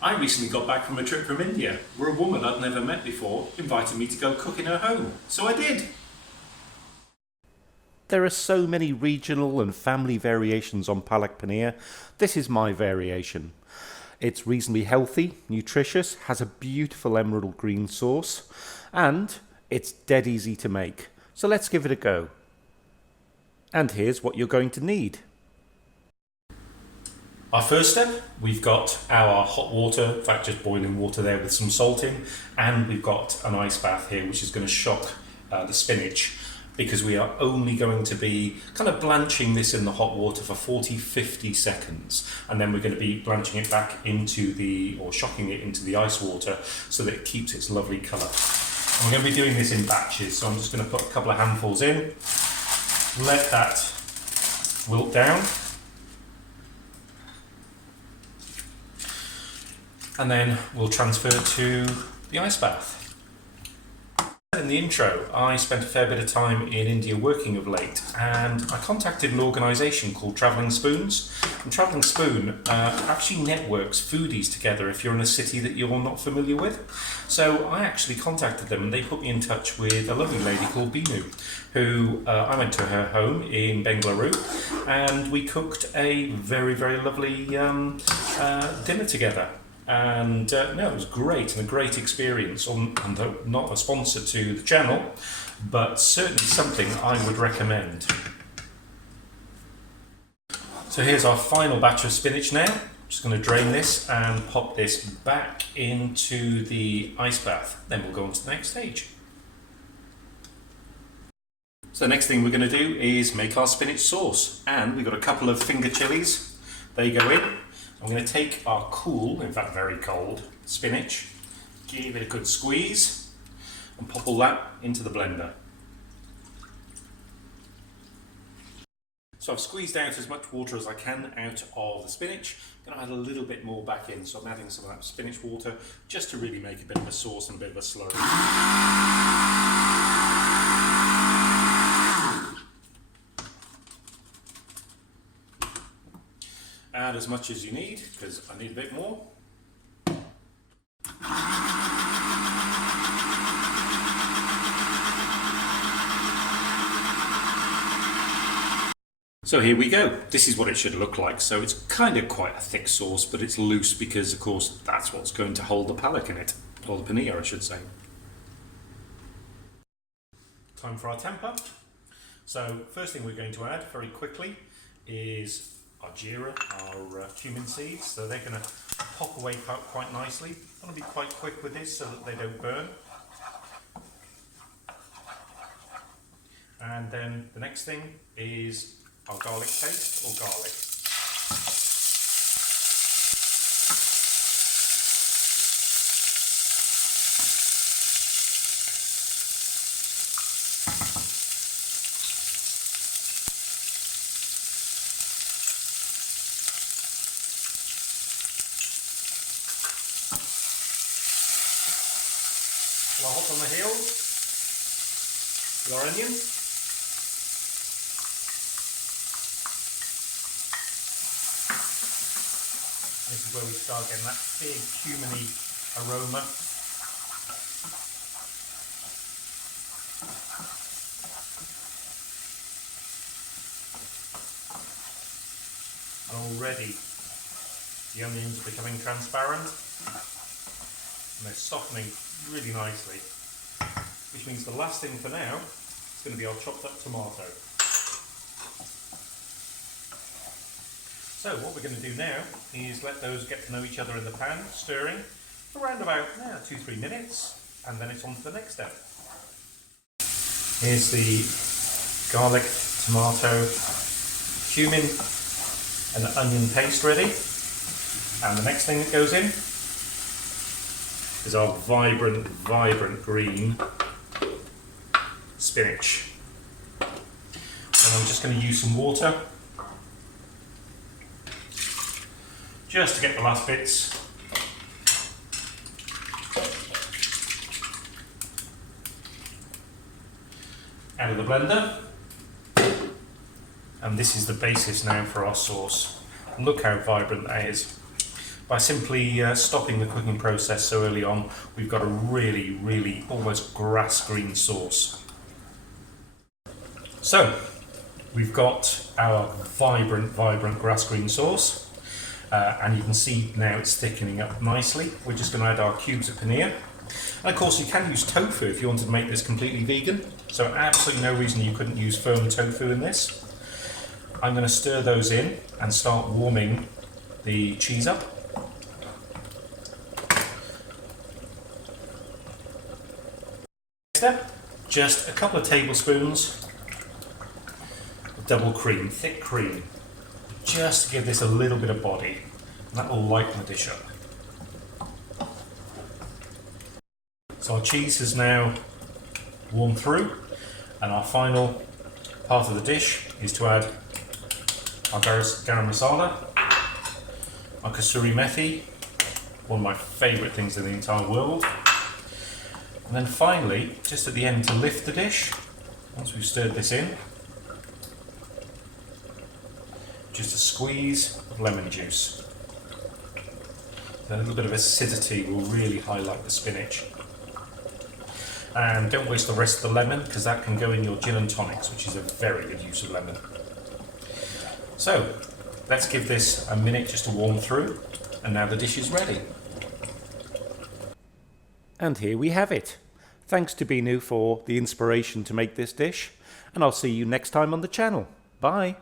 I recently got back from a trip from India, where a woman I'd never met before invited me to go cook in her home. So I did. There are so many regional and family variations on Palak Paneer. This is my variation. It's reasonably healthy, nutritious, has a beautiful emerald green sauce, and it's dead easy to make. So let's give it a go. And here's what you're going to need. Our first step, we've got our hot water, in fact just boiling water there with some salt in, and we've got an ice bath here which is going to shock the spinach, because we are only going to be kind of blanching this in the hot water for 40-50 seconds, and then we're going to be blanching it back into or shocking it into the ice water so that it keeps its lovely colour. And we're going to be doing this in batches, so I'm just going to put a couple of handfuls in, let that wilt down, and then we'll transfer to the ice bath. In the intro, I spent a fair bit of time in India working of late, and I contacted an organisation called Travelling Spoons. And Travelling Spoon actually networks foodies together if you're in a city that you're not familiar with. So I actually contacted them, and they put me in touch with a lovely lady called Binu, who I went to her home in Bengaluru, and we cooked a very, very lovely dinner together. And no, it was great and a great experience. And not a sponsor to the channel, but certainly something I would recommend. So here's our final batch of spinach now. Just going to drain this and pop this back into the ice bath. Then we'll go on to the next stage. So the next thing we're going to do is make our spinach sauce. And we've got a couple of finger chilies. They go in. I'm going to take our cool, in fact very cold, spinach, give it a good squeeze, and pop all that into the blender. So I've squeezed out as much water as I can out of the spinach. I'm going to add a little bit more back in, so I'm adding some of that spinach water just to really make a bit of a sauce and a bit of a slurry. Add as much as you need, because I need a bit more. So here we go. This is what it should look like. So it's kind of quite a thick sauce, but it's loose because, of course, that's what's going to hold the palak in it, or the paneer, I should say. Time for our temper. So first thing we're going to add very quickly is our jeera, our cumin seeds, so they're going to pop away quite nicely. I want to be quite quick with this so that they don't burn. And then the next thing is our garlic paste, or garlic. We'll hop on the heels with our onions. This is where we start getting that big cuminy aroma. And already the onions are becoming transparent. And they're softening really nicely, which means the last thing for now is going to be our chopped up tomato. So what we're going to do now is let those get to know each other in the pan, stirring for around about 2-3 minutes, and then it's on to the next step. Here's the garlic, tomato, cumin and onion paste ready, and the next thing that goes in is our vibrant green spinach. And I'm just going to use some water just to get the last bits. Out of the blender. And this is the basis now for our sauce. And look how vibrant that is. By simply stopping the cooking process so early on, we've got a really almost grass green sauce. So, we've got our vibrant grass green sauce, and you can see now it's thickening up nicely. We're just going to add our cubes of paneer. And of course you can use tofu if you wanted to make this completely vegan, so absolutely no reason you couldn't use firm tofu in this. I'm going to stir those in and start warming the cheese up. Next step, just a couple of tablespoons of double cream, thick cream, just to give this a little bit of body, and that will lighten the dish up. So our cheese has now warmed through, and our final part of the dish is to add our garam masala, our kasuri methi, one of my favourite things in the entire world. And then finally, just at the end to lift the dish, once we've stirred this in, just a squeeze of lemon juice. A little bit of acidity will really highlight the spinach. And don't waste the rest of the lemon, because that can go in your gin and tonics, which is a very good use of lemon. So, let's give this a minute just to warm through, and now the dish is ready. And here we have it. Thanks to Binu for the inspiration to make this dish, and I'll see you next time on the channel. Bye.